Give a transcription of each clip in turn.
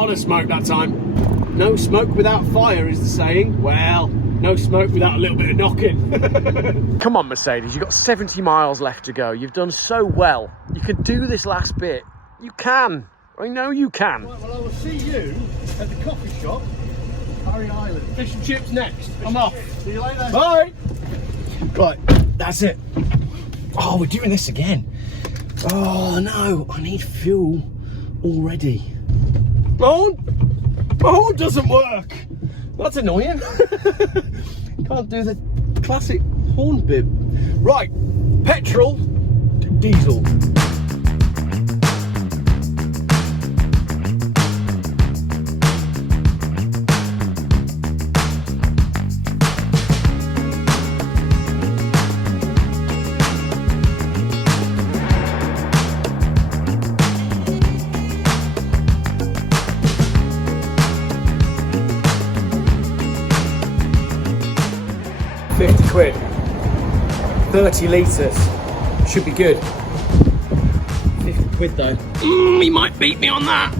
lot of smoke that time. No smoke without fire is the saying. Well, no smoke without a little bit of knocking. Come on, Mercedes, you've got 70 miles left to go. You've done so well. You can do this last bit. You can. I know you can. Right, well, I will see you at the coffee shop, Barry Island. Fish and chips next. I'm off. See you later. Bye. Right, that's it. Oh, we're doing this again. Oh no, I need fuel already. My horn doesn't work. That's annoying. Can't do the classic horn bib. Right, petrol, diesel. £50, 30 litres, should be good. 50 quid though. He might beat me on that.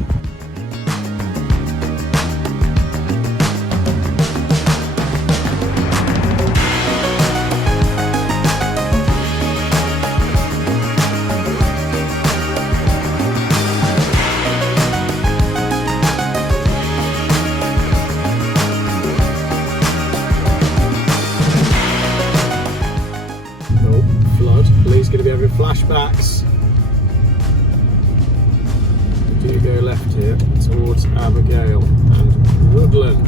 Going to be having flashbacks. Do go left here towards Abigail and Woodland.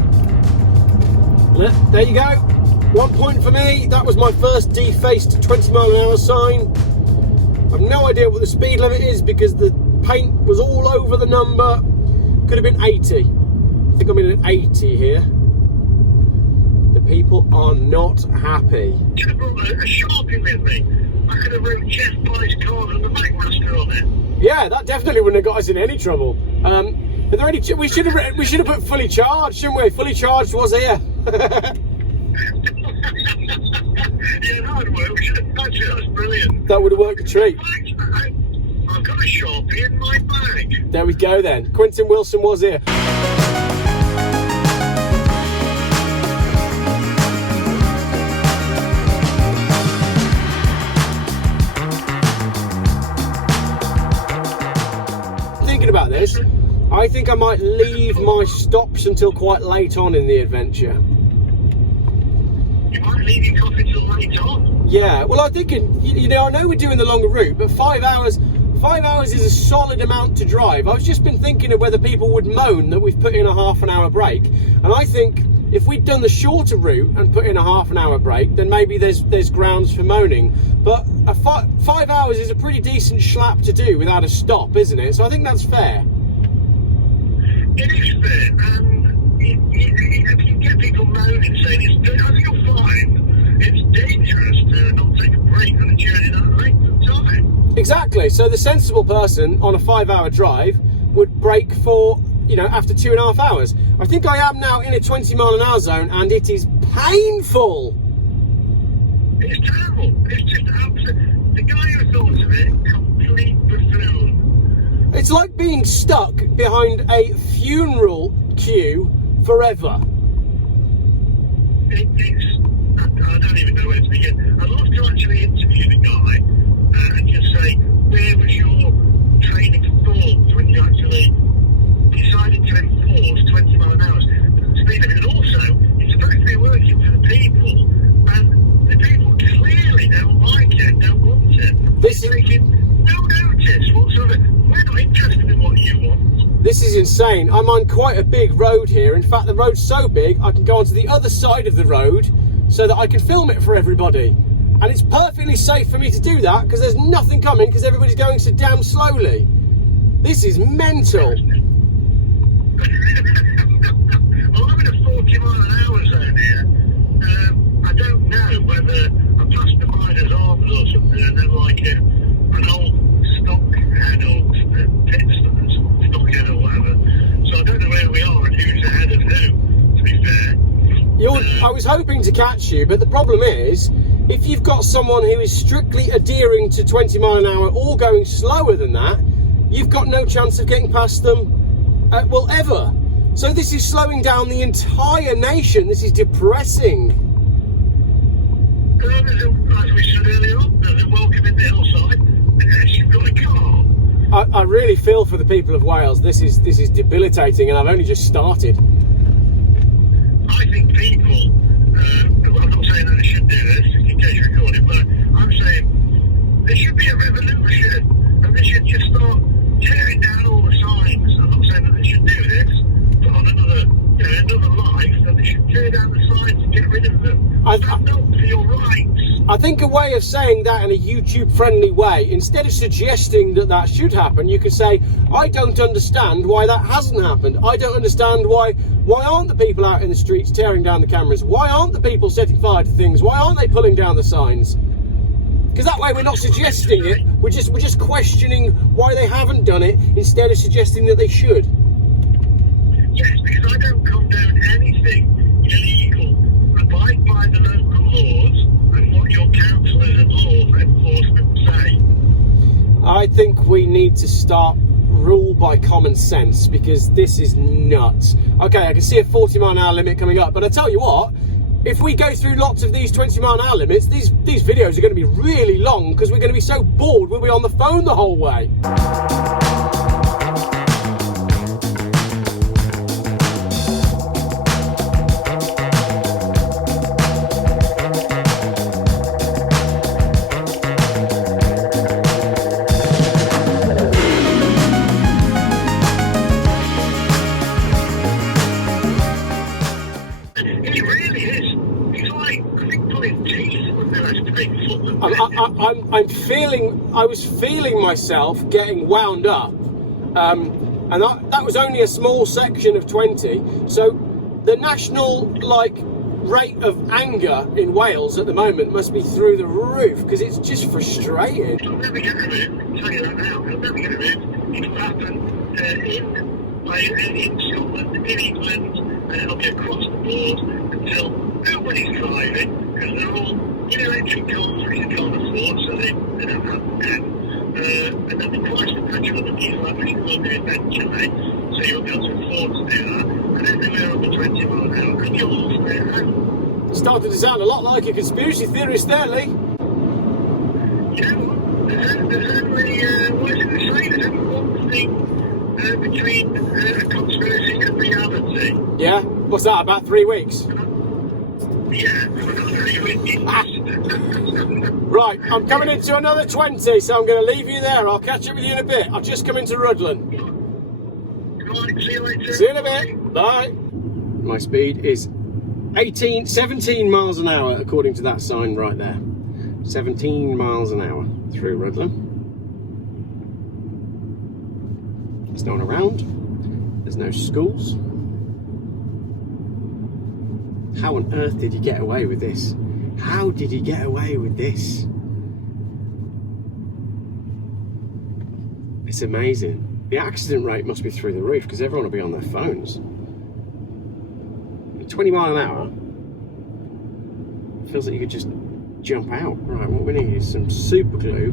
There you go. 1 point for me. That was my first defaced 20 mile an hour sign. I've no idea what the speed limit is because the paint was all over the number. Could have been 80. I think I'm in an 80 here. The people are not happy. Should have brought a Sharpie with me. I could have wrote Geoff Pye's car and the Macmaster on it. Yeah, that definitely wouldn't have got us in any trouble. Are there any? We should have put fully charged, shouldn't we? Fully charged was here. Yeah, that would work. We should have actually. That was brilliant. That would have worked a treat. I've got a Sharpie in my bag. There we go then. Quentin Wilson was here. About this, I think I might leave my stops until quite late on in the adventure. You might leave your coffee till late on? Yeah, well, I'm thinking, you know, I know we're doing the longer route, but 5 hours is a solid amount to drive. I've just been thinking of whether people would moan that we've put in a half an hour break, and I think if we'd done the shorter route and put in a half an hour break, then maybe there's grounds for moaning. But 5 hours is a pretty decent schlap to do without a stop, isn't it? So I think that's fair. It is fair, and you can get people moaning saying I think you'll find it's dangerous to not take a break on a journey that length of time. Exactly. So the sensible person on a 5 hour drive would brake for, you know, after 2.5 hours. I think I am now in a 20 mile an hour zone and it is painful. It's terrible. It's just absolute. The guy who thought of it, complete buffoon. It's like being stuck behind a funeral queue forever. I don't even know where to begin. I'd love to actually interview the guy and just say, where was your training of thought when you actually decided to enforce 20 mile an hour speed limit? And also, it's supposed to be working for the people, and the people clearly don't like it, don't want it. This They're taking no notice whatsoever. We're not interested in what you want. This is insane. I'm on quite a big road here. In fact, the road's so big, I can go onto the other side of the road so that I can film it for everybody. And it's perfectly safe for me to do that because there's nothing coming because everybody's going so damn slowly. This is mental. Well, I'm in a 40 mile an hour zone here. I don't know whether I passed the miner's arms or something and then like an old stock head or pit stock head or whatever. So I don't know where we are and who's ahead of who, to be fair. I was hoping to catch you, but the problem is, if you've got someone who is strictly adhering to 20 mile an hour or going slower than that, you've got no chance of getting past them well, ever. So this is slowing down the entire nation. This is depressing. As we said earlier on, there's a welcome in the hillside unless you've got a car. I really feel for the people of Wales. This is debilitating, and I've only just started. I think people, I'm not saying that they should do this in case you're recording, but I'm saying there should be a revolution, and they should just start tearing down all the signs. I'm not saying that they should do this, but on another life, that they should tear down the signs and get rid of them. Stand up for your rights. I think a way of saying that in a YouTube-friendly way, instead of suggesting that should happen, you could say, I don't understand why that hasn't happened. I don't understand why aren't the people out in the streets tearing down the cameras? Why aren't the people setting fire to things? Why aren't they pulling down the signs? Because that way we're not suggesting it, we're just questioning why they haven't done it instead of suggesting that they should. Yes, because I don't condone anything illegal. Abide by the local laws and what your councillors and law enforcement say. I think we need to start rule by common sense, because this is nuts. Okay, I can see a 40-mile-an-hour limit coming up, but I tell you what, if we go through lots of these 20-mile-an-hour limits, these videos are going to be really long, because we're going to be so bored we'll be on the phone the whole way. I was feeling myself getting wound up, and that was only a small section of 20. So the national rate of anger in Wales at the moment must be through the roof, because it's just frustrating. It'll never get removed, I'll tell you that now. It'll never get removed. It'll happen in Scotland, in England, and it'll be across the board until nobody's driving, because they're all in electric cars, which they can't afford, so they don't have them. And then the price of petrol and the diesel, which will do eventually, so you'll be able to afford to do that. And everywhere under 20 miles an hour, and you'll all stay at home. Started to sound a lot like a conspiracy theorist there, Lee. You know what? There's only, what is it they say? There's only one thing between a conspiracy and reality. Yeah? What's that, about 3 weeks? Yeah, 3 weeks. Right, I'm coming into another 20, so I'm going to leave you there. I'll catch up with you in a bit. I've just come into Rutland. Right, see you later. See you in a bit. Bye. My speed is 17 miles an hour, according to that sign right there. 17 miles an hour through Rutland. There's no one around. There's no schools. How on earth did he get away with this? How did he get away with this? It's amazing. The accident rate must be through the roof, because everyone will be on their phones. 20 miles an hour feels like you could just jump out. Right, what we need is some super glue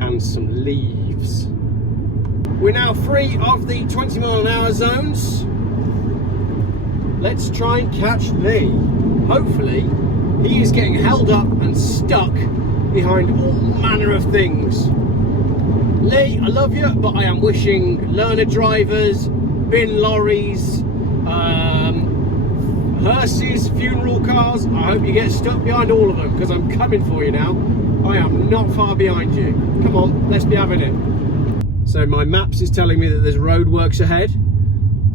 and some leaves. We're now free of the 20 mile an hour zones. Let's try and catch Lee. Hopefully he is getting held up and stuck behind all manner of things. Lee, I love you, but I am wishing learner drivers, bin lorries, hearses, funeral cars, I hope you get stuck behind all of them, because I'm coming for you now. I am not far behind you. Come on, let's be having it. So my maps is telling me that there's roadworks ahead.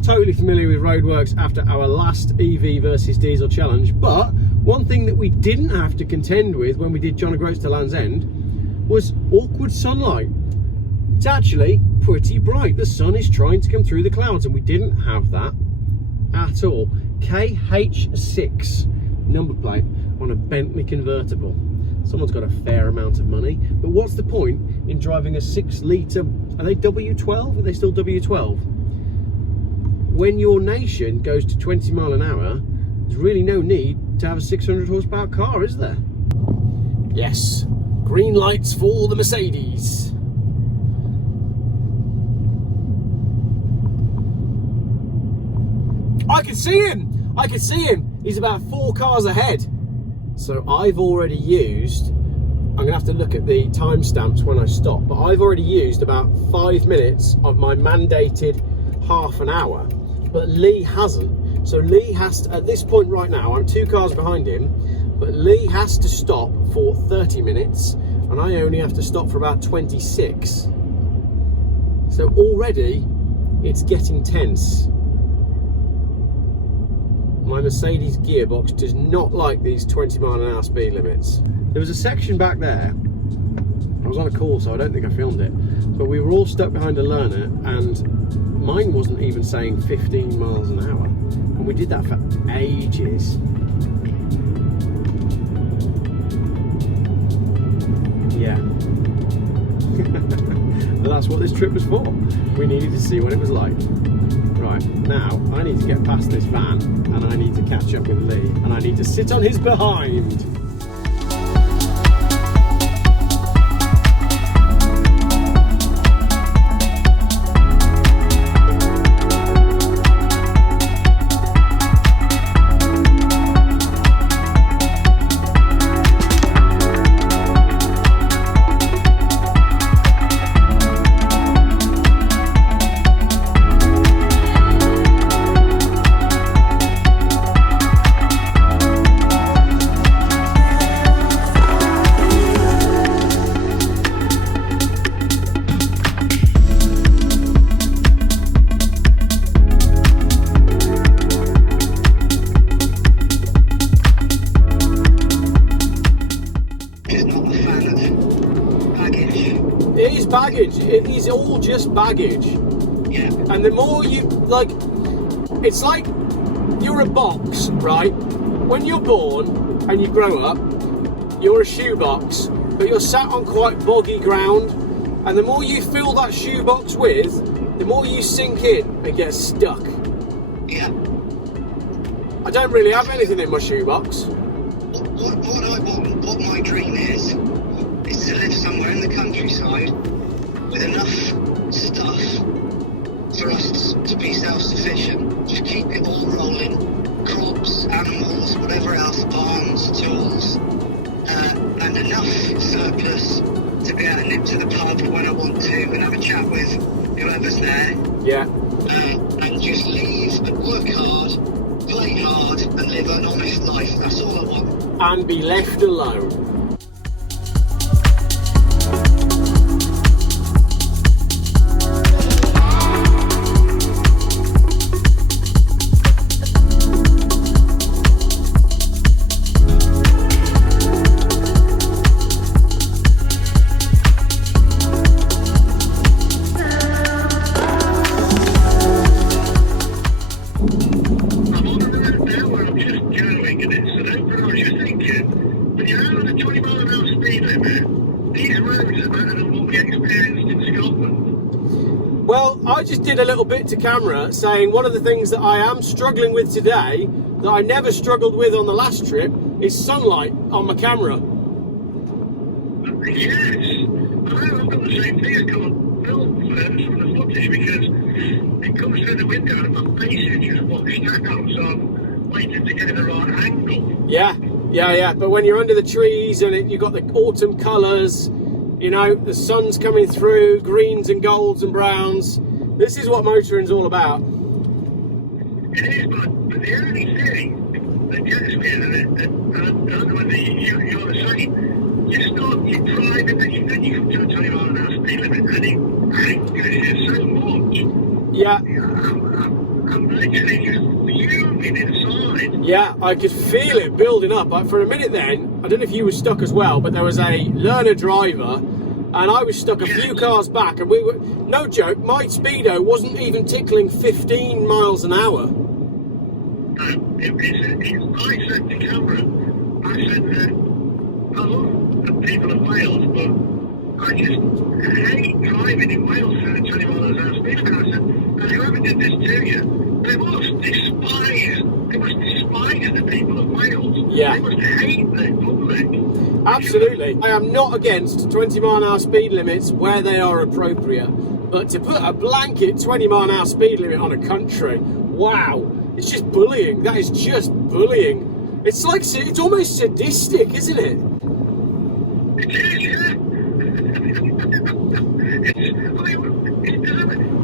Totally familiar with roadworks after our last EV versus diesel challenge, but one thing that we didn't have to contend with when we did John O'Groats to Land's End was awkward sunlight. It's actually pretty bright. The sun is trying to come through the clouds, and we didn't have that at all. KH6 number plate on a Bentley convertible. Someone's got a fair amount of money, but what's the point in driving a 6 litre, are they W12? Are they still W12? When your nation goes to 20 mile an hour, there's really no need to have a 600 horsepower car, is there? Yes, green lights for the Mercedes. I can see him. I can see him. He's about 4 cars ahead. So I've already used, I'm gonna have to look at the timestamps when I stop, but I've already used about 5 minutes of my mandated half an hour, but Lee hasn't. So Lee has to, at this point right now, I'm 2 cars behind him, but Lee has to stop for 30 minutes and I only have to stop for about 26. So already it's getting tense. My Mercedes gearbox does not like these 20-mile-an-hour speed limits. There was a section back there, I was on a call so I don't think I filmed it, but we were all stuck behind a learner and mine wasn't even saying 15 miles an hour. And we did that for ages. Yeah. But that's what this trip was for. We needed to see what it was like. Right, now I need to get past this van and I need to catch up with Lee and I need to sit on his behind. Baggage, it is all just baggage. Yeah. And the more you, like, it's like you're a box, right? When you're born and you grow up, you're a shoebox, but you're sat on quite boggy ground, and the more you fill that shoebox with, the more you sink in and get stuck. Yeah. I don't really have anything in my shoebox. What my dream is to live somewhere in the countryside with enough stuff for us to be self-sufficient, to keep it all rolling, crops, animals, whatever else, barns, tools, and enough surplus to be able to nip to the pub when I want to and have a chat with whoever's there. Yeah. And just leave and work hard, play hard, and live an honest life. That's all I want. And be left alone. Well, I just did a little bit to camera saying one of the things that I am struggling with today that I never struggled with on the last trip is sunlight on my camera. Yes, I've got the same thing. I can't film from the footage because it comes through the window and my face is just washed out, so I'm waiting to get in the right angle. Yeah. But when you're under the trees and you've got the autumn colours, you know, the sun's coming through, greens and golds and browns. This is what motoring's all about. It is, but the only thing that gets me, and whether you're the same, you're driving and then you come to a 20 mile an hour speed limit and it angers you so much. Yeah. I'm literally just fuming inside. Yeah, I could feel it building up. For a minute then, I don't know if you were stuck as well, but there was a learner driver and I was stuck a few cars back and we were, no joke, my speedo wasn't even tickling 15 miles an hour. I said to camera, I said that I love the people of Wales, but I just hate driving in Wales through the 20 miles an hour speed limit. I said, and whoever did this to you, they must despise the people of Wales. Yeah. They must hate the public. Absolutely. I am not against 20 mile an hour speed limits where they are appropriate, but to put a blanket 20 mile an hour speed limit on a country, wow, It's just bullying. That is just bullying. It's like, it's almost sadistic, isn't it? It is, yeah.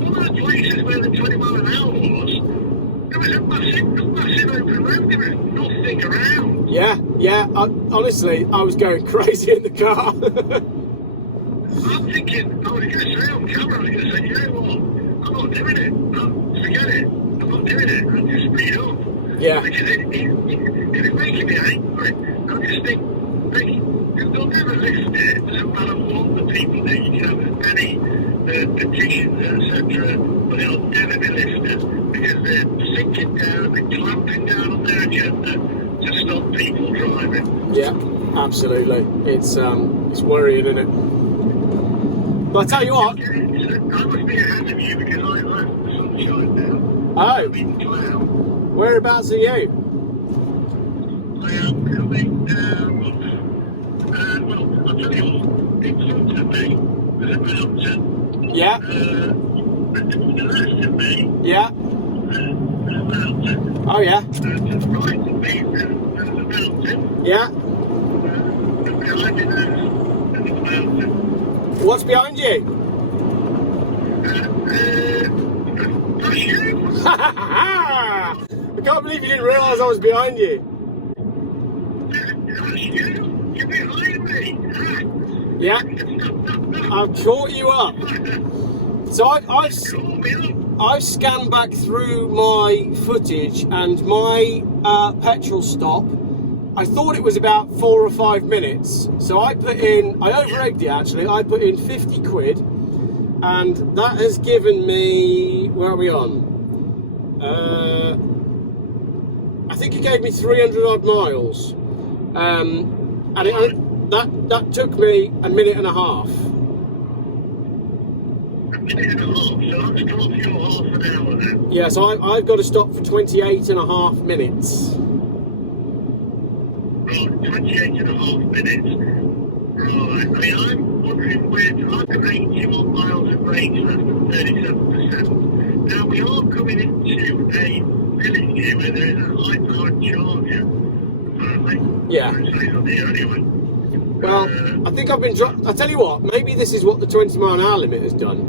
One of the places where the 20 mile an hour was, there was a massive open road. There was nothing around. Yeah. Honestly, I was going crazy in the car. I'm thinking, I was going to say on camera, I was going to say, you know what? I'm not doing it. Forget it. I'm not doing it. I'll just speed up. Yeah. Because it's making me angry. I just think, they'll never lift it. It doesn't matter what the people do. You can have as many petitions, etc., but it'll never be lifted because they're sinking down, they're clamping down on their agenda to stop people driving. Yeah, absolutely. It's worrying, isn't it? But I tell you what. I must be ahead of you because I'm sunshine now. Oh. I'm in cloud. Whereabouts are you? I am coming down. Well, I'll tell you what, in front of me, there's a mountain. Yeah. To the left of me, Yeah. there's a mountain. Oh, yeah. To the right of me, there's a mountain. Yeah. And behind me, there's another mountain. What's behind you? That's you. I can't believe you didn't realise I was behind you. That's you. You're behind me. Yeah. I've caught you up. So I've scanned back through my footage and my petrol stop. I thought it was about 4 or 5 minutes. So I over-egged it actually. I put in 50 quid and that has given me, where are we on? I think it gave me 300 odd miles. And that took me a minute and a half. A minute and a half, so that's come off your half an hour then. Yeah, so I've got to stop for 28 and a half minutes. Right, 28 and a half minutes. Right, I mean, I'm wondering where, I've got 81 miles of range left and 37%. Now, we are coming into a village here where there is a high-powered charger, apparently. Yeah. It says on here anyway. Well, I think I've been I tell you what, maybe this is what the 20 mile an hour limit has done.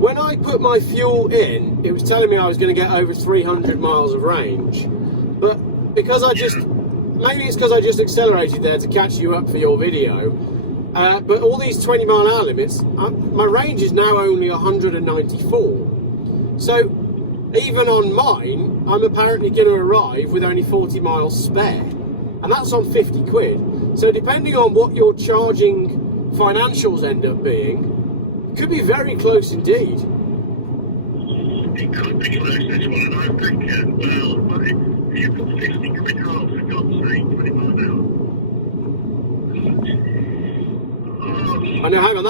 When I put my fuel in, it was telling me I was going to get over 300 miles of range. But because maybe it's because I just accelerated there to catch you up for your video. But all these 20 mile an hour limits, my range is now only 194. So even on mine, I'm apparently going to arrive with only 40 miles spare. And that's on 50 quid. So depending on what your charging financials end up being, it could be very close indeed. It could be close this one, and I think, well, if you put 50 quid half, for God's sake, 20 mile an hour. I know, hang on,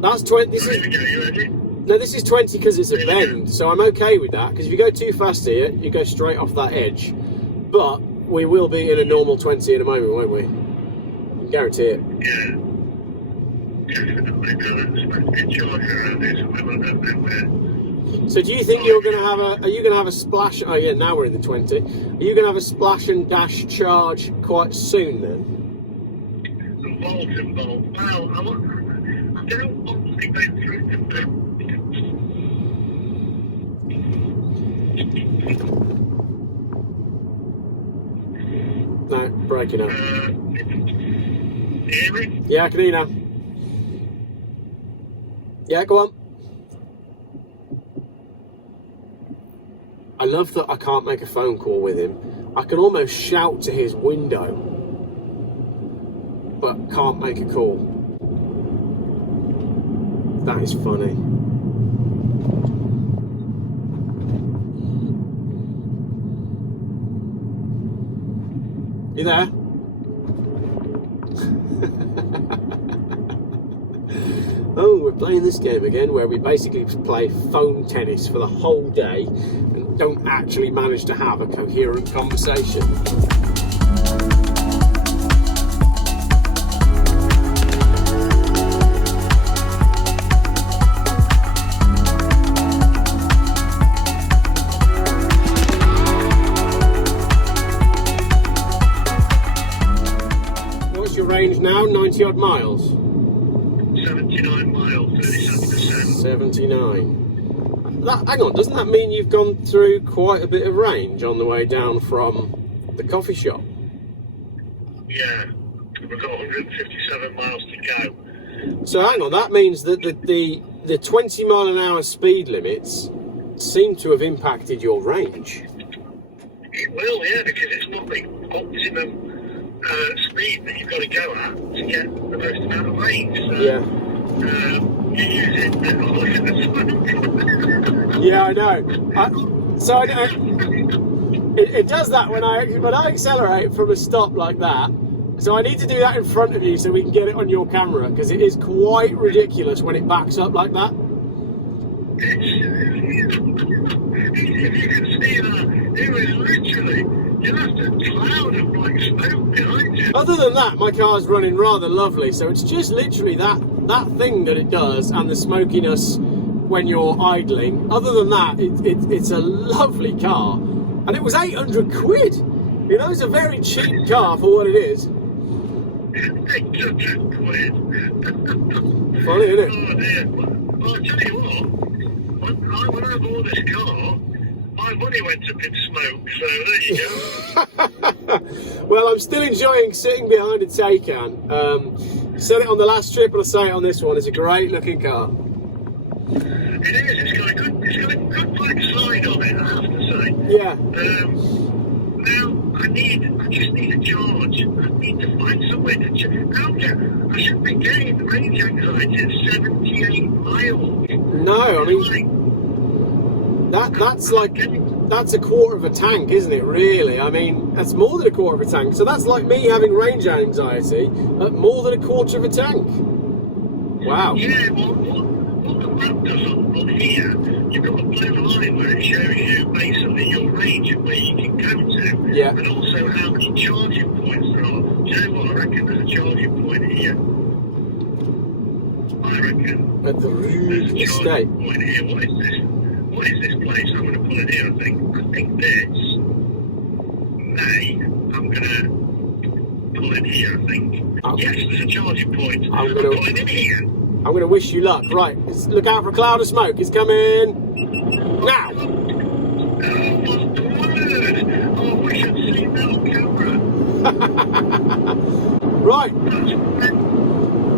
that's 20, this is, You ready? no, this is 20 because it's a bend, so I'm okay with that, because if you go too fast here, you go straight off that edge. But we will be in a normal 20 in a moment, won't we? I can guarantee it. Yeah. Definitely. Now, that's supposed to be a charger around here somewhere, but I don't know where. So do you think you're going to have are you going to have a splash, oh yeah, now we're in the 20. Are you going to have a splash and dash charge quite soon then? The volt involved. Well, I don't want to be going through the No, breaking up. Hear me? Yeah, I can hear you now. Yeah, go on. I love that I can't make a phone call with him. I can almost shout to his window, but can't make a call. That is funny. You there? Oh, we're playing this game again where we basically play phone tennis for the whole day and don't actually manage to have a coherent conversation. 70 odd miles. 79 miles, 37%. 79. Hang on, doesn't that mean you've gone through quite a bit of range on the way down from the coffee shop? Yeah, we've got 157 miles to go. So hang on, that means that the 20 mile an hour speed limits seem to have impacted your range. It will, yeah, because it's not the optimum speed that you've got to go at to get the most amount of range. So, Yeah. You use it, look at the smoke. Yeah, I know. It does that when I accelerate from a stop like that. So I need to do that in front of you so we can get it on your camera, because it is quite ridiculous when it backs up like that. If you can see that, it was literally, you left a cloud of like smoke behind you. Other than that, my car's running rather lovely. So it's just literally that thing that it does and the smokiness when you're idling. Other than that, it's a lovely car. And it was 800 quid. You know, it's a very cheap car for what it is. 800 quid. Funny, isn't it? Oh dear. Well, I'll tell you what, when I bought this car, my money went up in smoke, so there you go. Well, I'm still enjoying sitting behind a Taycan. Said it on the last trip and I say it on this one. It's a great looking car. It is, it's got a good black slide on it, I have to say. Yeah. Now, I just need a charge. I need to find somewhere to charge. I shouldn't be getting range anxiety at 78 miles. No, I mean, that's a quarter of a tank, isn't it, really? I mean, that's more than a quarter of a tank. So that's like me having range anxiety at more than a quarter of a tank. Wow. Yeah, well, what the map does on here, you've got a blue line where it shows you basically your range and where you can go to. Yeah. And also how many charging points there are. Do you know what? I reckon there's a charging point here. I reckon. At the There's a estate. charging point here. What is this? What is this place? I'm going to pull it here, I think. I think this. I'm going to pull it here, I think. Yes, there's a charging point. I'm pulling in here. I'm going to wish you luck. Right, look out for a cloud of smoke. It's coming now. Oh, my word. Oh, I wish I'd seen that on camera. Right.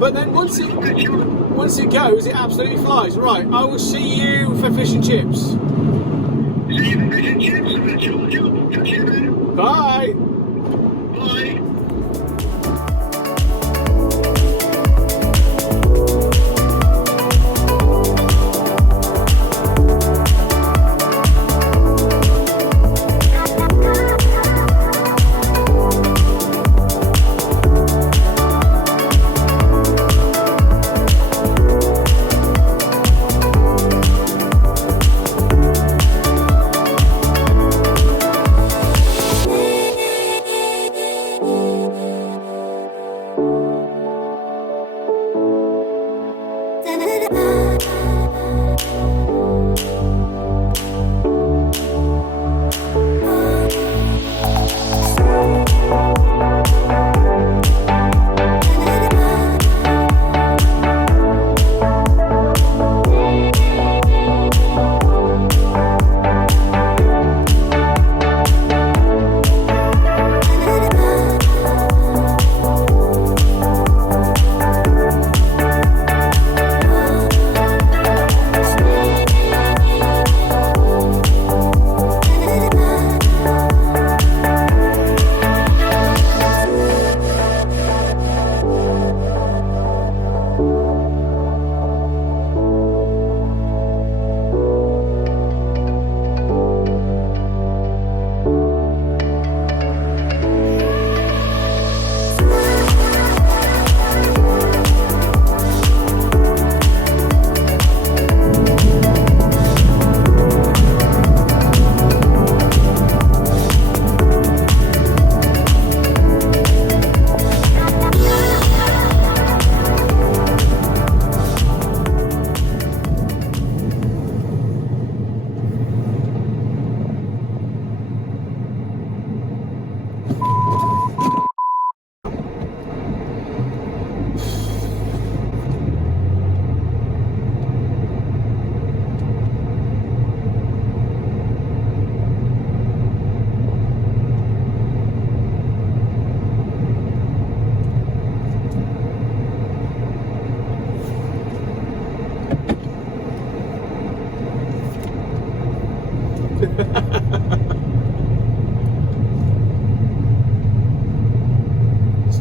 But then once it goes, it absolutely flies. Right, I will see you for fish and chips. See you for fish and chips. I'm going to charge you. I'll catch you later. Bye. Bye.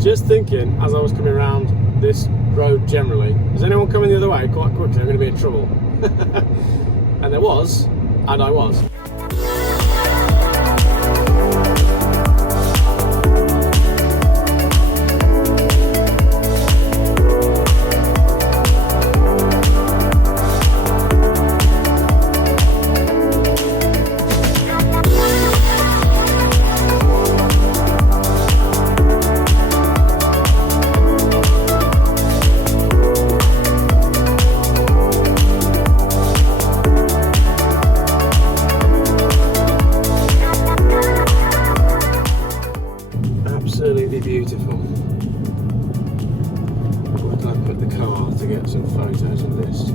Just thinking, as I was coming around this road generally, is anyone coming the other way quite quickly? I'm going to be in trouble. And there was, and I was. Absolutely beautiful. I'd like to put the car to get some photos of this,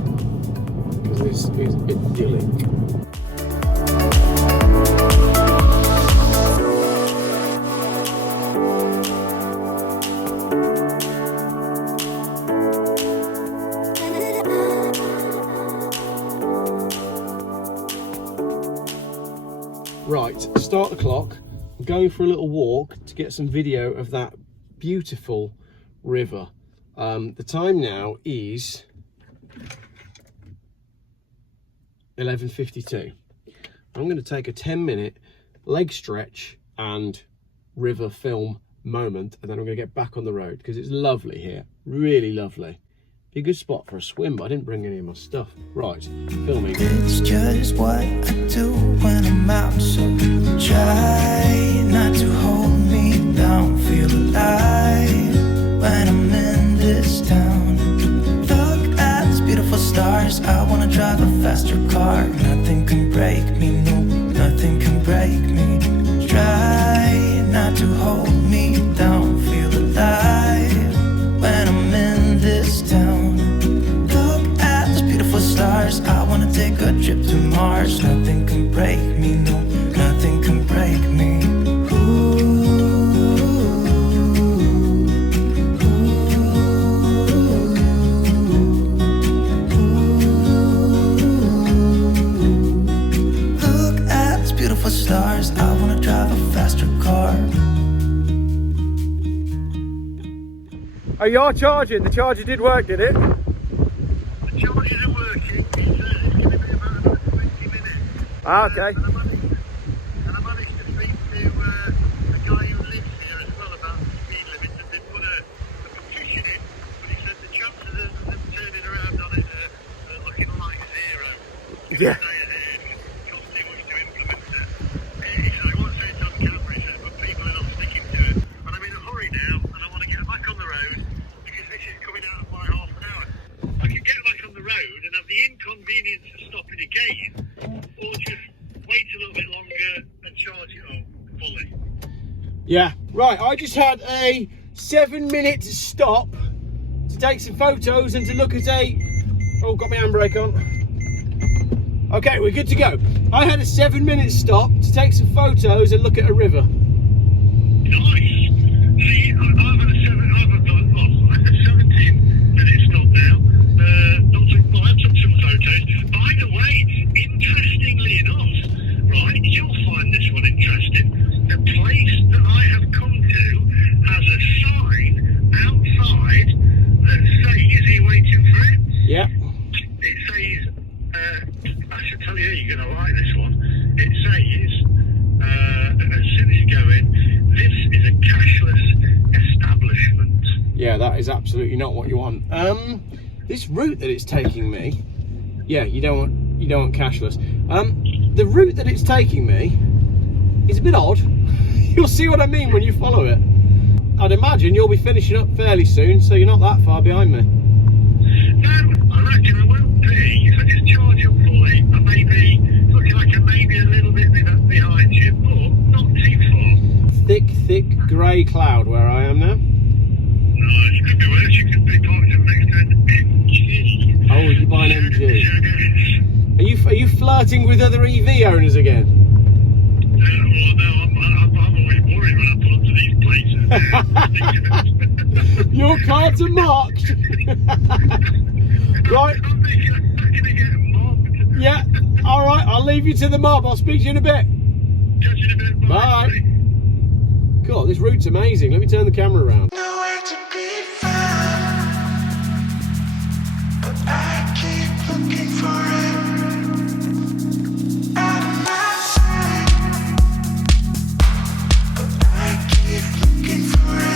because this is idyllic. Right, start the clock. I'm going for a little walk to get some video of that beautiful river. The time now is 11:52. I'm going to take a 10-minute leg stretch and river film moment, and then I'm going to get back on the road because it's lovely here, really lovely. Be a good spot for a swim, but I didn't bring any of my stuff. Right, filming. It's just what I do when I'm out, so try not to hold me down. Feel alive when I'm in this town. Look at these beautiful stars. I wanna drive a faster car. Nothing can break me, no, nothing can break me. Try not to hold me down. Feel alive when I'm in this town. Stars, I wanna take a trip to Mars. Nothing can break me, no, nothing can break me. Look at these beautiful stars. I wanna drive a faster car. Oh, you're charging. The charger did work, did it? Ah, okay. And I managed to speak to a guy who lives here as well about the speed limit, and they put a petition in, but he said the chances of them turning around on it are looking like zero. Yeah. It costs too much to implement it. He said, I won't say it's on camera, he said, but people are not sticking to it. And I'm in a hurry now, and I want to get back on the road, because this is coming out by half an hour. I can get back on the road and have the inconvenience of stopping again, or just wait a little bit longer and charge it up fully. Yeah, right. I just had a 7-minute stop to take some photos and to look at a... Oh, got my handbrake on. Okay, we're good to go. I had a 7-minute stop to take some photos and look at a river. Nice. See, I've had a 17-minute stop now. I took some photos. By the way, interestingly enough, right, you'll find this one interesting. The place that I have come to has a sign outside that says, are you waiting for it? Yeah. It says, I should tell you, you're going to like this one. It says, as soon as you go in, this is a cashless establishment. Yeah, that is absolutely not what you want. This route that it's taking me, yeah, you don't want cashless. The route that it's taking me is a bit odd. You'll see what I mean when you follow it. I'd imagine you'll be finishing up fairly soon, so you're not that far behind me. No, I reckon I won't be. If I just charge up fully, I may be looking like I may be a little bit behind you, but not too far. Thick grey cloud where I am now. No, it could be worse. You could be parked up next to an MG. Oh, you buy an MG. Are you flirting with other EV owners again? Well, no, I'm always worried when I pull up to these places. Your cards are marked. Right. I'm going to get mobbed. Yeah. All right. I'll I'll leave you to the mob. I'll speak to you in a bit. Catch you in a bit. Bye. God, this route's amazing. Let me turn the camera around. Nowhere to be found, but I keep looking for it. Out of my sight, but I keep looking for it.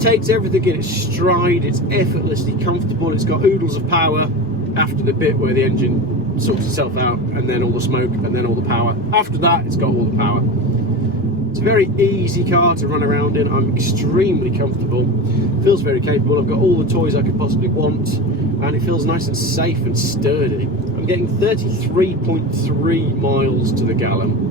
Takes everything in its stride, it's effortlessly comfortable, it's got oodles of power after the bit where the engine sorts itself out, and then all the smoke, and then all the power. After that, it's got all the power. It's a very easy car to run around in. I'm extremely comfortable, feels very capable. I've got all the toys I could possibly want, and it feels nice and safe and sturdy. I'm getting 33.3 miles to the gallon,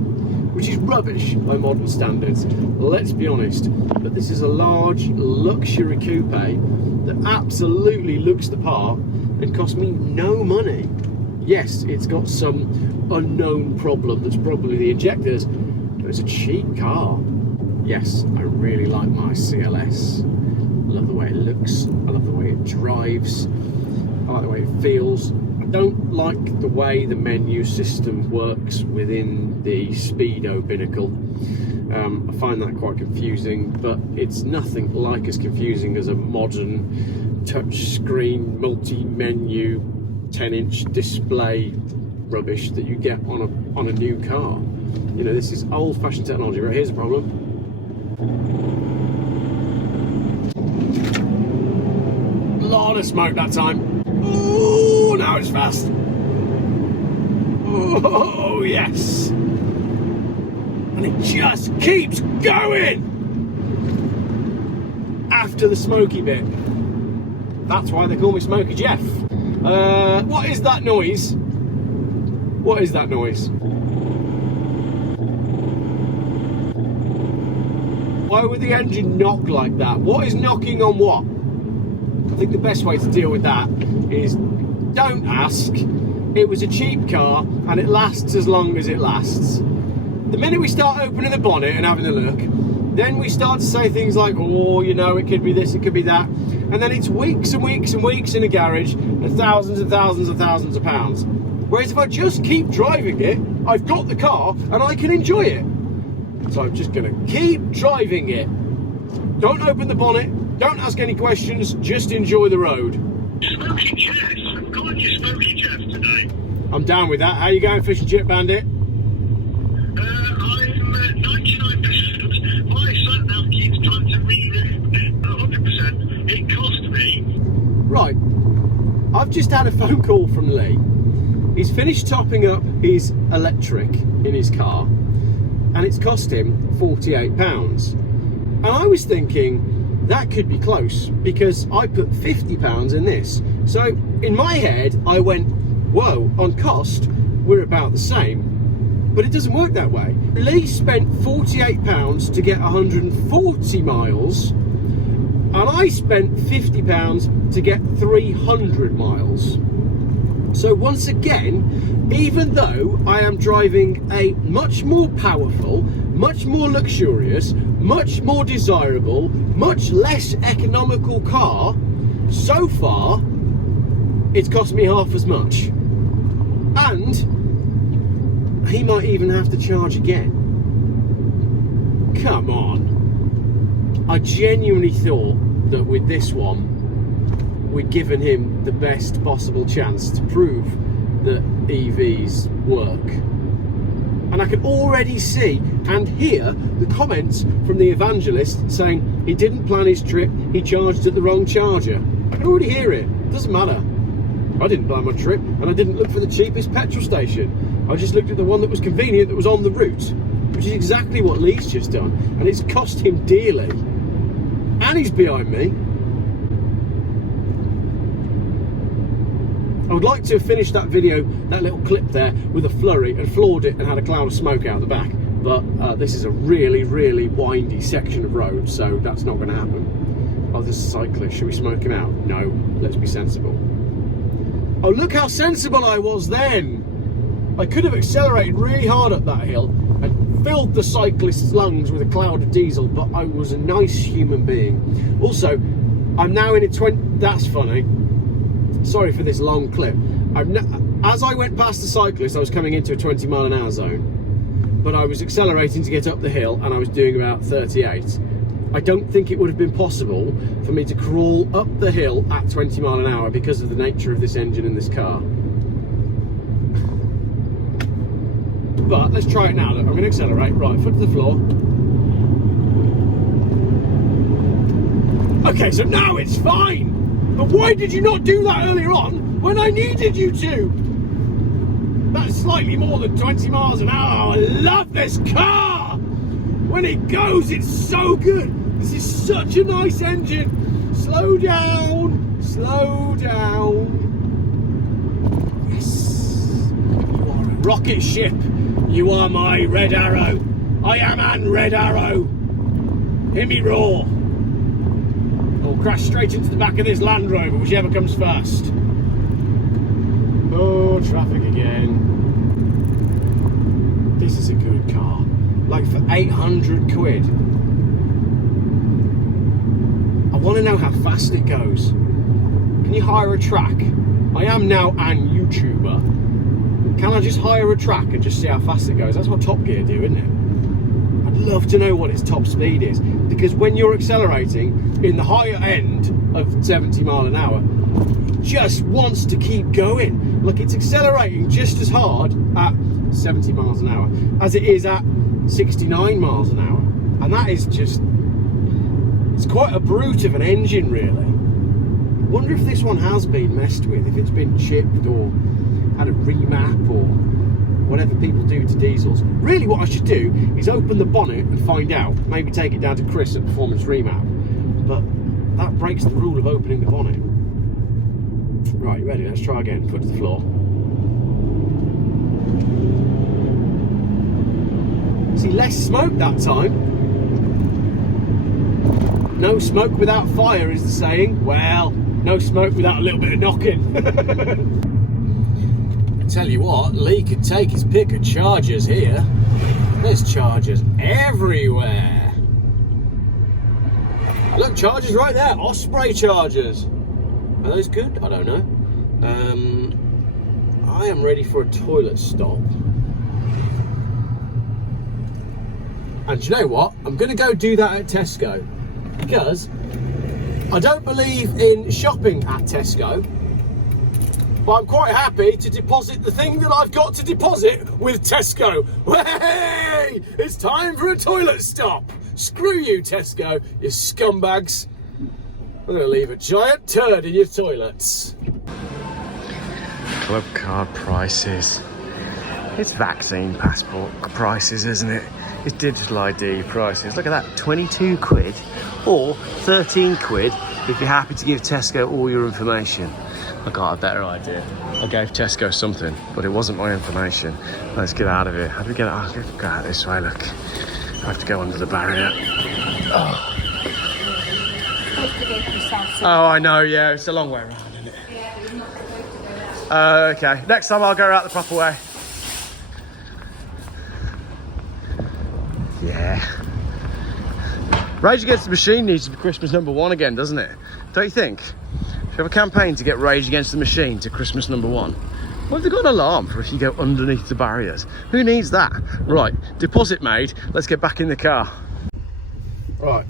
which is rubbish by modern standards, let's be honest. But this is a large luxury coupe that absolutely looks the part and cost me no money. Yes, it's got some unknown problem that's probably the injectors, but it's a cheap car. Yes, I really like my CLS. I love the way it looks, I love the way it drives, I like the way it feels. I don't like the way the menu system works within the Speedo binnacle. I find that quite confusing, but it's nothing like as confusing as a modern touchscreen multi-menu 10-inch display rubbish that you get on a new car. You know, this is old-fashioned technology. Right, here's the problem. A lot of smoke that time. Ooh, now it's fast. Oh, yes. And it just keeps going after the smoky bit. That's why they call me Smoky Geoff. What is that noise? What is that noise? Why would the engine knock like that? What is knocking on what? I think the best way to deal with that is don't ask. It was a cheap car and it lasts as long as it lasts. The minute we start opening the bonnet and having a look, then we start to say things like, oh, you know, it could be this, it could be that. And then it's weeks and weeks and weeks in a garage and thousands and thousands and thousands of pounds. Whereas if I just keep driving it, I've got the car and I can enjoy it. So I'm just going to keep driving it. Don't open the bonnet, don't ask any questions, just enjoy the road. Smoky Geoff, I'm calling you Smoky Geoff today. I'm down with that. How you going, Fish and Chip Bandit? I'm 99%. My sat nav keeps trying to reroute 100%. It cost me. Right. I've just had a phone call from Lee. He's finished topping up his electric in his car, and it's cost him £48. And I was thinking that could be close because I put £50 in this. So in my head, I went, whoa, on cost, we're about the same. But it doesn't work that way. Lee spent £48 to get 140 miles, and I spent £50 to get 300 miles. So once again, even though I am driving a much more powerful, much more luxurious, much more desirable, much less economical car, so far it's cost me half as much. And he might even have to charge again. Come on. I genuinely thought that with this one we'd given him the best possible chance to prove that EVs work. And I can already see and hear the comments from the evangelist saying he didn't plan his trip, he charged at the wrong charger. I can already hear it. Doesn't matter. I didn't plan my trip and I didn't look for the cheapest petrol station. I just looked at the one that was convenient, that was on the route, which is exactly what Lee's just done. And it's cost him dearly. And he's behind me. I would like to have finished that video, that little clip there, with a flurry and floored it and had a cloud of smoke out the back. But this is a really, really windy section of road, so that's not going to happen. Oh, there's a cyclist. Should we smoke him out? No, let's be sensible. Oh, look how sensible I was then. I could have accelerated really hard up that hill and filled the cyclist's lungs with a cloud of diesel, but I was a nice human being. Also, I'm now in a 20... That's funny. Sorry for this long clip. As I went past the cyclist, I was coming into a 20-mile-an-hour zone, but I was accelerating to get up the hill and I was doing about 38. I don't think it would have been possible for me to crawl up the hill at 20 mile an hour because of the nature of this engine in this car. But let's try it now. Look, I'm going to accelerate. Right, foot to the floor. Okay, so now it's fine. But why did you not do that earlier on when I needed you to? That's slightly more than 20 miles an hour. I love this car. When it goes, it's so good. This is such a nice engine. Slow down, slow down. Yes. You are a rocket ship. You are my red arrow. I am an red arrow. Hear me roar. I'll crash straight into the back of this Land Rover, whichever comes first. Oh, traffic again. This is a good car. Like for 800 quid. I want to know how fast it goes. Can you hire a track? I am now an YouTuber. Can I just hire a track and just see how fast it goes? That's what Top Gear do, isn't it? I'd love to know what its top speed is, because when you're accelerating in the higher end of 70 mile an hour, it just wants to keep going. Like, it's accelerating just as hard at 70 miles an hour as it is at 69 miles an hour, and that is just, it's quite a brute of an engine, really. I wonder if this one has been messed with, if it's been chipped or had a remap or whatever people do to diesels. Really what I should do is open the bonnet and find out, maybe take it down to Chris at Performance Remap, but that breaks the rule of opening the bonnet. Right, you ready? Let's try again. Foot to the floor. See, less smoke that time. No smoke without fire is the saying. Well, no smoke without a little bit of knocking. I tell you what, Lee could take his pick of chargers here. There's chargers everywhere. Look, chargers right there. Osprey chargers. Are those good? I don't know. I am ready for a toilet stop. And you know what? I'm going to go do that at Tesco, because I don't believe in shopping at Tesco, but I'm quite happy to deposit the thing that I've got to deposit with Tesco. Hey! It's time for a toilet stop. Screw you, Tesco, you scumbags. I'm going to leave a giant turd in your toilets. Club card prices. It's vaccine passport prices, isn't it? It's digital ID prices. Look at that, 22 quid or 13 quid if you're happy to give Tesco all your information. I got a better idea. I gave Tesco something, but it wasn't my information. Let's get out of here. How do we get out? Oh, go out this way, look. I have to go under the barrier. Oh. Oh, I know, yeah, it's a long way around, isn't it? Yeah, but you're not supposed to go that way. Okay, next time I'll go out the proper way. Yeah. Rage Against the Machine needs to be Christmas #1 again, doesn't it? Don't you think? Should we have a campaign to get Rage Against the Machine to Christmas #1? What have they got an alarm for if you go underneath the barriers? Who needs that? Right, deposit made. Let's get back in the car. Right.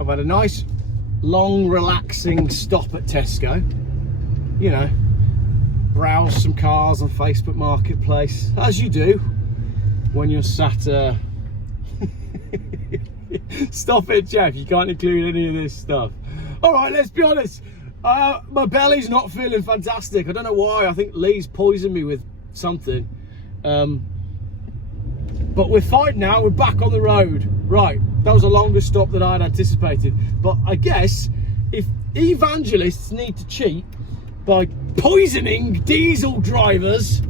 I've had a nice, long, relaxing stop at Tesco. You know, browse some cars on Facebook Marketplace, as you do when you're sat. Stop it, Geoff. You can't include any of this stuff. All right, let's be honest. My belly's not feeling fantastic. I don't know why. I think Lee's poisoned me with something. But we're fine now. We're back on the road. Right, that was a longer stop than I'd anticipated. But I guess if evangelists need to cheat by poisoning diesel drivers,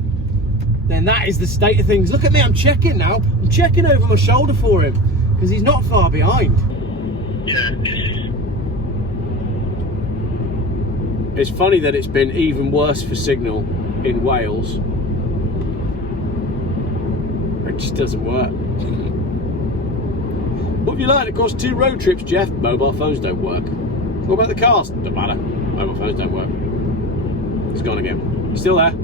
then that is the state of things. Look at me, I'm checking now. I'm checking over my shoulder for him because he's not far behind. Yeah. It's funny that it's been even worse for signal in Wales. It just doesn't work. What have you learned? It costs 2 road trips, Geoff. Mobile phones don't work. What about the cars? Don't matter. Mobile phones don't work. It's gone again. You still there?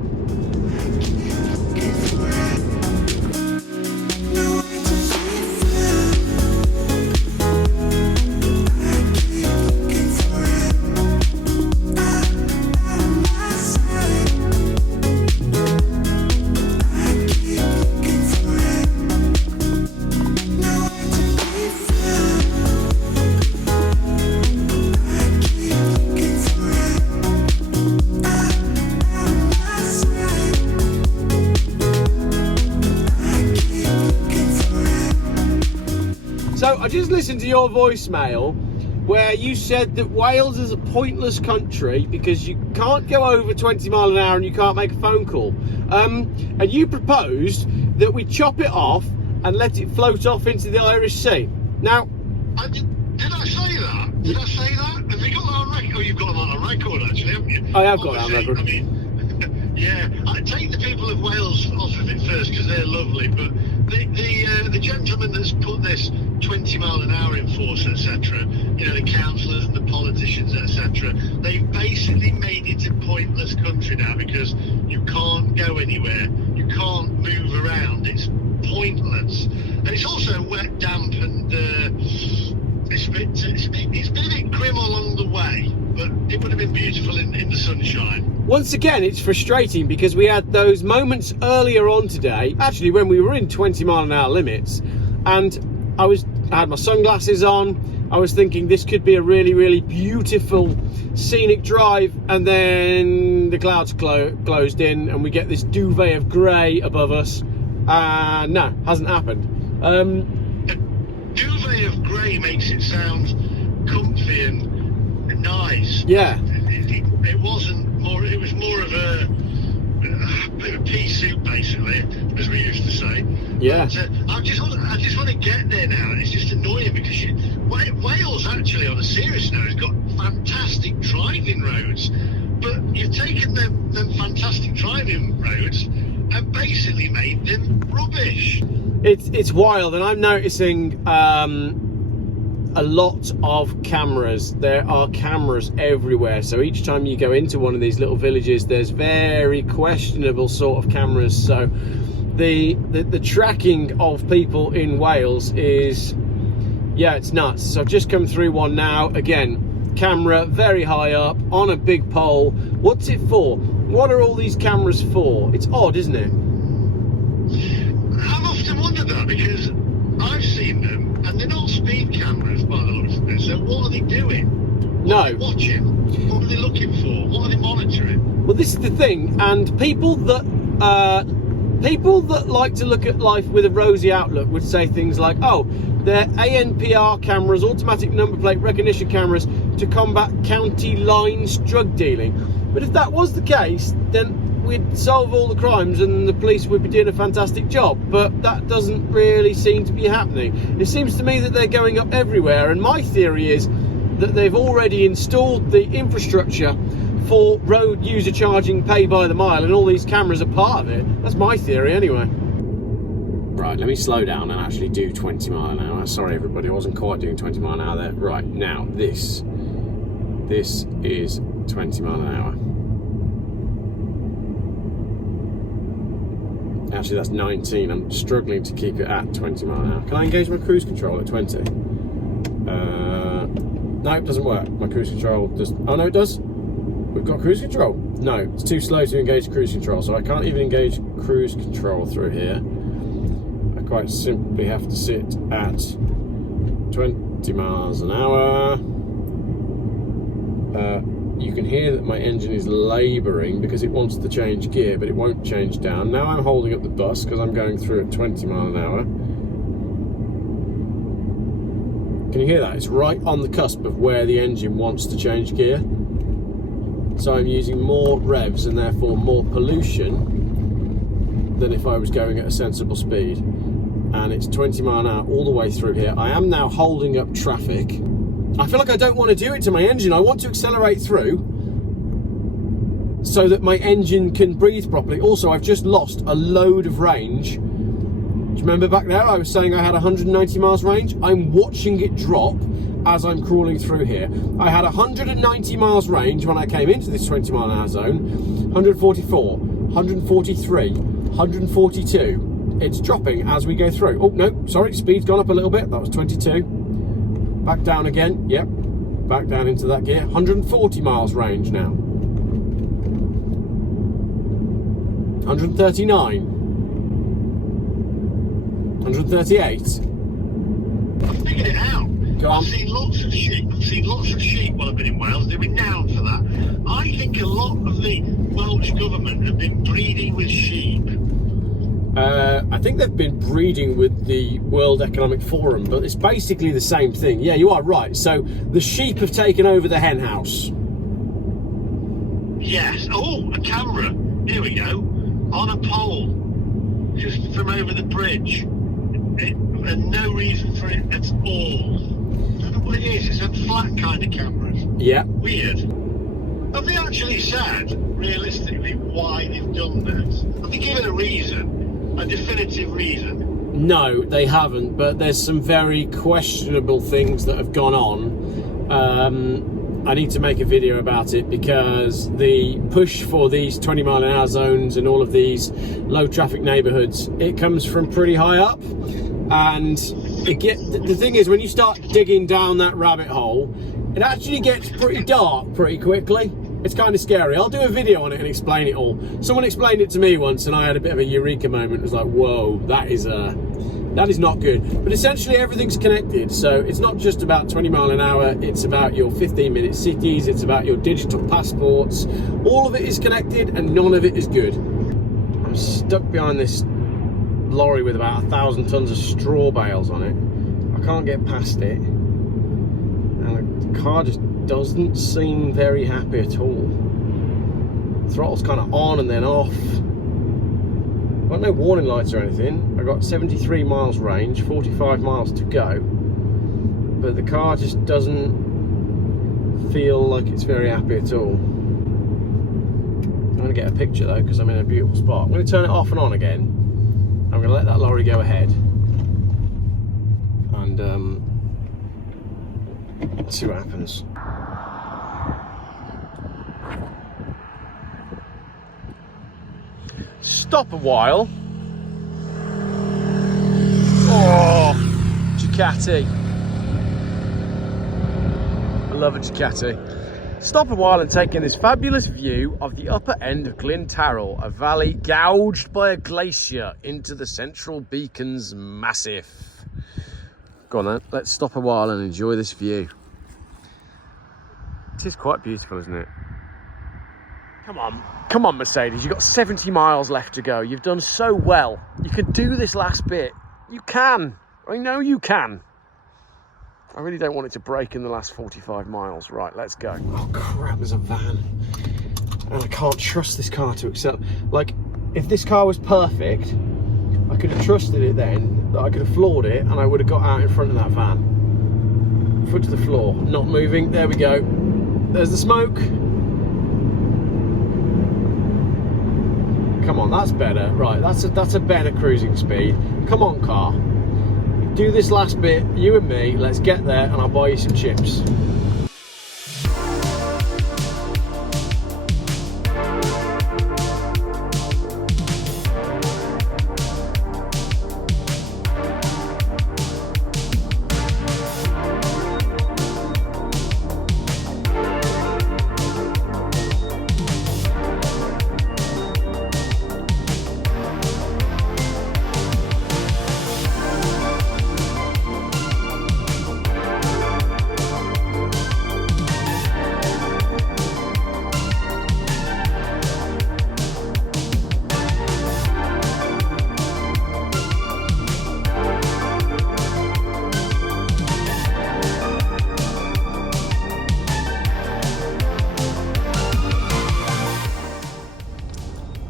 So I just listened to your voicemail where you said that Wales is a pointless country because you can't go over 20 miles an hour and you can't make a phone call. And you proposed that we chop it off and let it float off into the Irish Sea. Now, Did I say that? Did I say that? Have you got that on record? Oh, you've got that on record, actually, haven't you? I have got that on record. I mean, yeah, I take the people of Wales off of it first because they're lovely, but the gentleman that's put this 20 mile an hour in force, etc., you know, the councillors and the politicians, etc., they've basically made it a pointless country now because you can't go anywhere, you can't move around, it's pointless. And it's also wet, damp, and it's been a bit grim along the way, but it would have been beautiful in the sunshine. Once again, it's frustrating because we had those moments earlier on today, actually when we were in 20 mile an hour limits, and I had my sunglasses on, I was thinking this could be a really, really beautiful scenic drive, and then the clouds closed in and we get this duvet of grey above us. No, hasn't happened. Duvet of grey makes it sound comfy and nice. Yeah. It wasn't more. It was more of a bit of pea soup, basically, as we used to say. Yeah. But, I just want to get there now, and it's just annoying because Wales, actually, on a serious note, has got fantastic driving roads, but you've taken them fantastic driving roads and basically made them rubbish. It's wild, and I'm noticing a lot of cameras. There are cameras everywhere, so each time you go into one of these little villages there's very questionable sort of cameras. So the tracking of people in Wales is, yeah, it's nuts. So I've just come through one now. Again, camera very high up on a big pole. What's it for? What are all these cameras for? It's odd, isn't it? I've often wondered that because I've seen them and they're not speed cameras by the looks of it. So what are they doing? What are they watching? What are they looking for? What are they monitoring? Well, this is the thing, and people that like to look at life with a rosy outlook would say things like, oh, they're ANPR cameras, automatic number plate recognition cameras, to combat county lines drug dealing. But if that was the case, then we'd solve all the crimes and the police would be doing a fantastic job. But that doesn't really seem to be happening. It seems to me that they're going up everywhere, and my theory is that they've already installed the infrastructure for road user charging, pay by the mile, and all these cameras are part of it. That's my theory anyway. Right, let me slow down and actually do 20 mile an hour. Sorry everybody, I wasn't quite doing 20 mile an hour there. Right, now this is 20 mile an hour. Actually, that's 19. I'm struggling to keep it at 20 mile an hour. Can I engage my cruise control at 20? No, it doesn't work. My cruise control does. Oh no, it does. We've got cruise control. No, it's too slow to engage cruise control, so I can't even engage cruise control through here. I quite simply have to sit at 20 miles an hour. You can hear that my engine is labouring because it wants to change gear, but it won't change down. Now I'm holding up the bus because I'm going through at 20 mile an hour. Can you hear that? It's right on the cusp of where the engine wants to change gear. So I'm using more revs and therefore more pollution than if I was going at a sensible speed. And it's 20 mile an hour all the way through here. I am now holding up traffic. I feel like I don't want to do it to my engine. I want to accelerate through so that my engine can breathe properly. Also, I've just lost a load of range. Do you remember back there I was saying I had 190 miles range? I'm watching it drop as I'm crawling through here. I had 190 miles range when I came into this 20 mile an hour zone. 144, 143, 142. It's dropping as we go through. Oh no, sorry, speed's gone up a little bit. That was 22. Back down again, yep. Back down into that gear. 140 miles range now. 139. 138. I figured it out. Go on. I've seen lots of sheep. While I've been in Wales. They're renowned for that. I think a lot of the Welsh government have been breeding with sheep. I think they've been breeding with the World Economic Forum, but it's basically the same thing. Yeah, you are right. So the sheep have taken over the hen house. Yes. Oh, a camera. Here we go. On a pole. Just from over the bridge. And no reason for it at all. I don't know what it is. It's a flat kind of cameras. Yeah. Weird. Have they actually said, realistically, why they've done this? Have they given a reason? A definitive reason? No, they haven't, but there's some very questionable things that have gone on. I need to make a video about it because the push for these 20 mile an hour zones and all of these low traffic neighbourhoods, it comes from pretty high up. And the thing is, when you start digging down that rabbit hole, it actually gets pretty dark pretty quickly. It's kind of scary. I'll do a video on it and explain it all. Someone explained it to me once and I had a bit of a eureka moment. It was like, whoa, that is not good. But essentially everything's connected. So it's not just about 20 mile an hour. It's about your 15-minute cities. It's about your digital passports. All of it is connected and none of it is good. I'm stuck behind this lorry with about 1,000 tons of straw bales on it. I can't get past it. And the car just doesn't seem very happy at all. Throttle's kind of on and then off. Got no warning lights or anything. I got 73 miles range, 45 miles to go, but the car just doesn't feel like it's very happy at all. I'm going to get a picture though because I'm in a beautiful spot. I'm going to turn it off and on again. I'm going to let that lorry go ahead and let's see what happens. Stop a while. Oh, Ducati. I love a Ducati. Stop a while and take in this fabulous view of the upper end of Glentarol, a valley gouged by a glacier into the Central Beacons Massif. Go on then, let's stop a while and enjoy this view. It is quite beautiful, isn't it? Come on, Mercedes, you've got 70 miles left to go. You've done so well. You can do this last bit. You can. I know you can. I really don't want it to break in the last 45 miles. Right, let's go. Oh crap, there's a van. And I can't trust this car to accept. Like, if this car was perfect, I could have trusted it then, that I could have floored it, and I would have got out in front of that van. foot to the floor, not moving. There we go. There's the smoke. Come on, that's better. Right, that's a better cruising speed. Come on, car. Do this last bit, you and me. Let's get there, and I'll buy you some chips.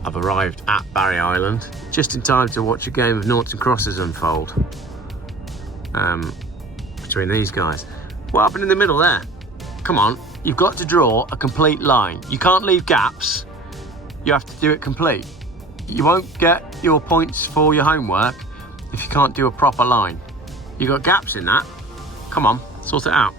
I've arrived at Barry Island just in time to watch a game of noughts and crosses unfold between these guys. What happened in the middle there? Come on, you've got to draw a complete line. You can't leave gaps. You have to do it complete. You won't get your points for your homework if you can't do a proper line. You got gaps in that. Come on, sort it out.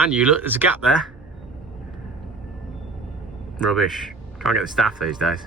And you look, there's a gap there. Rubbish. Can't get the staff these days.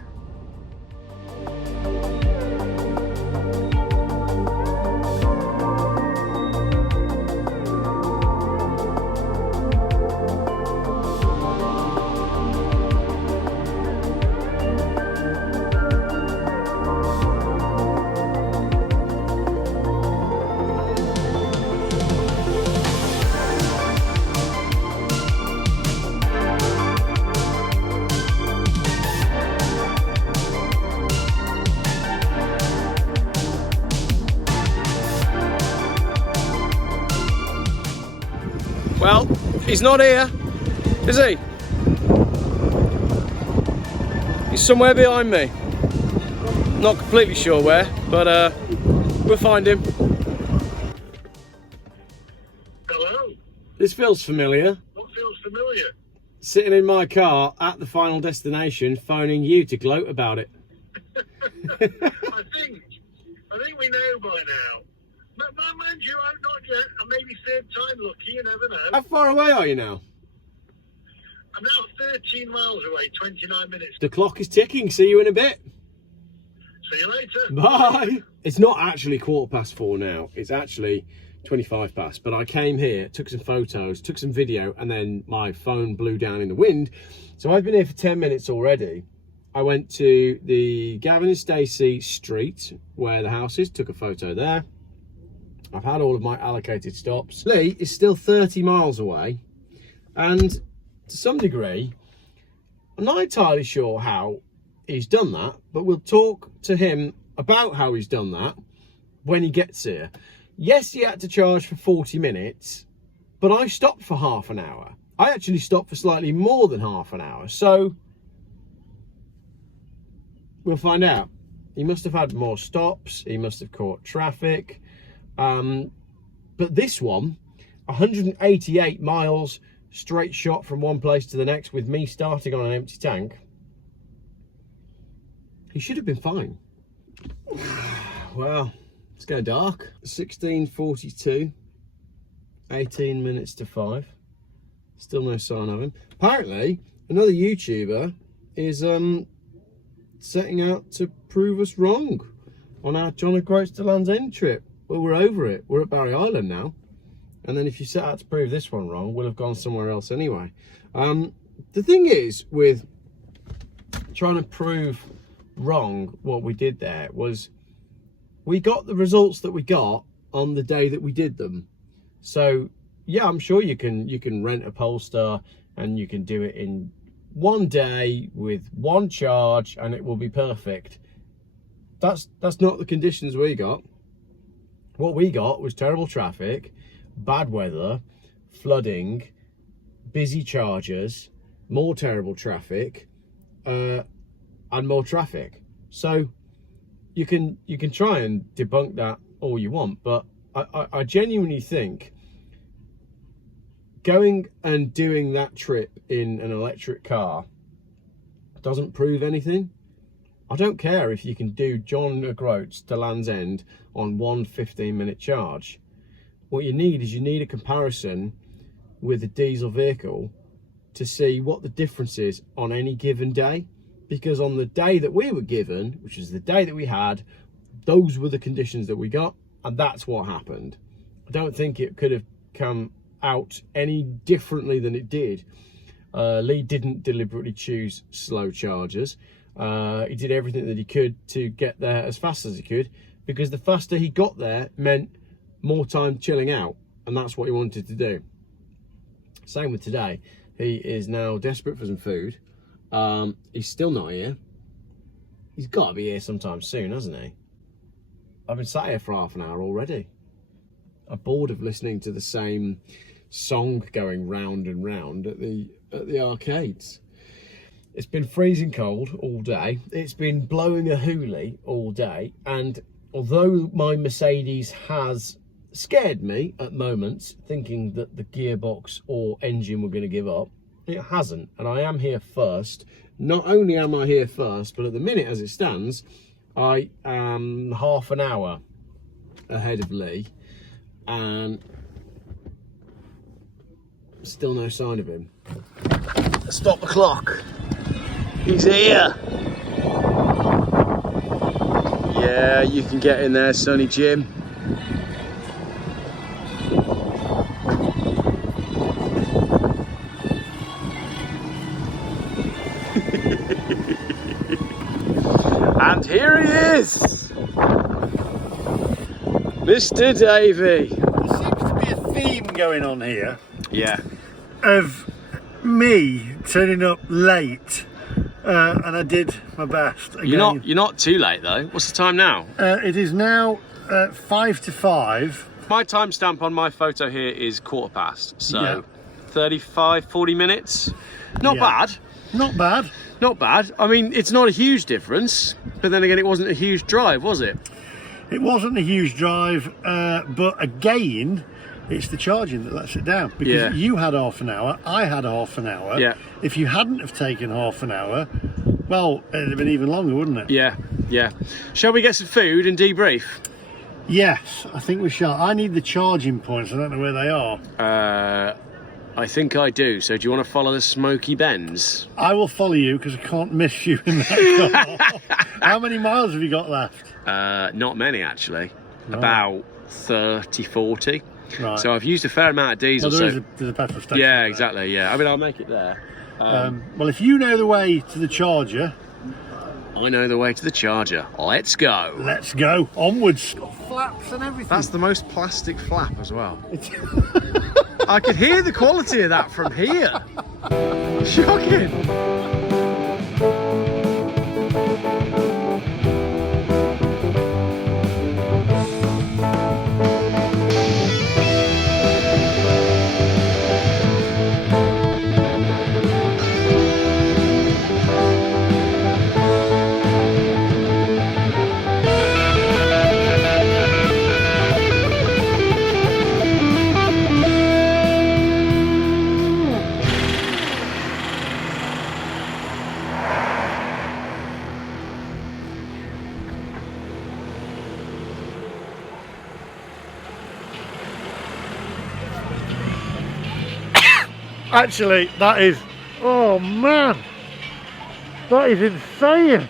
Well, he's not here, is he? He's somewhere behind me. Not completely sure where, but we'll find him. Hello. This feels familiar. What feels familiar? Sitting in my car at the final destination, phoning you to gloat about it. I think we know by now. Mind you, I'm not yet. I may be third time lucky, you never know. How far away are you now? I'm now 13 miles away, 29 minutes. The clock is ticking. See you in a bit. See you later. Bye. It's not actually 4:15 now. It's actually 25 past. But I came here, took some photos, took some video, and then my phone blew down in the wind. So I've been here for 10 minutes already. I went to the Gavin and Stacey street where the house is, took a photo there. I've had all of my allocated stops. Lee is still 30 miles away, and to some degree, I'm not entirely sure how he's done that, but we'll talk to him about how he's done that when he gets here. Yes, he had to charge for 40 minutes, but I stopped for half an hour. I actually stopped for slightly more than half an hour, so we'll find out. He must have had more stops, he must have caught traffic. But this one, 188 miles straight shot from one place to the next with me starting on an empty tank. He should have been fine. Well, it's going dark. 16:42, 18 minutes to 5. Still no sign of him. Apparently, another YouTuber is setting out to prove us wrong on our John O'Groats to Land's End trip. Well, we're over it. We're at Barry Island now. And then if you set out to prove this one wrong, we'll have gone somewhere else anyway. The thing is, with trying to prove wrong what we did there, was we got the results that we got on the day that we did them. So, yeah, I'm sure you can rent a Polestar and you can do it in one day with one charge and it will be perfect. That's not the conditions we got. What we got was terrible traffic, bad weather, flooding, busy chargers, more terrible traffic, and more traffic. So you can try and debunk that all you want, but I genuinely think going and doing that trip in an electric car doesn't prove anything. I don't care if you can do John O'Groats to Land's End on one 15-minute charge. What you need is a comparison with a diesel vehicle to see what the difference is on any given day. Because on the day that we were given, which is the day that we had, those were the conditions that we got, and that's what happened. I don't think it could have come out any differently than it did. Lee didn't deliberately choose slow chargers. He did everything that he could to get there as fast as he could, because the faster he got there meant more time chilling out, and that's what he wanted to do. Same with today. He is now desperate for some food. He's still not here. He's got to be here sometime soon, hasn't he? I've been sat here for half an hour already. I'm bored of listening to the same song going round and round at the arcades. It's been freezing cold all day. It's been blowing a hoolie all day, and although my Mercedes has scared me at moments, thinking that the gearbox or engine were going to give up, it hasn't, and I am here first. Not only am I here first, but at the minute as it stands, I am half an hour ahead of Lee, and still no sign of him. Stop the clock. He's here. Yeah, you can get in there, Sonny Jim. And here he is, Mr. Davey. There seems to be a theme going on here. Yeah. Of me turning up late, and I did my best. Again. You're not too late though. What's the time now? It is now 5 to 5. My timestamp on my photo here is 1:15, so Yeah. 35, 40 minutes. Not Yeah. bad. Not bad. Not bad. I mean, it's not a huge difference, but then again, it wasn't a huge drive, was it? It wasn't a huge drive, but again, it's the charging that lets it down. Because Yeah. you had half an hour, I had half an hour. Yeah. If you hadn't have taken half an hour, well, it'd have been even longer, wouldn't it? Yeah, yeah. Shall we get some food and debrief? Yes, I think we shall. I need the charging points. I don't know where they are. I think I do. So do you want to follow the Smoky Bends? I will follow you because I can't miss you in that car. How many miles have you got left? Not many, actually. Right. About 30, 40. Right. So I've used a fair amount of diesel. Well, so there's a petrol station. yeah, there. exactly. Yeah, I mean, I'll make it there. Well, if you know the way to the charger, I know the way to the charger. Let's go. let's go. Onwards. Got flaps and everything. That's the most plastic flap as well. I could hear the quality of that from here. Shocking. Actually, that is... Oh, man. That is insane.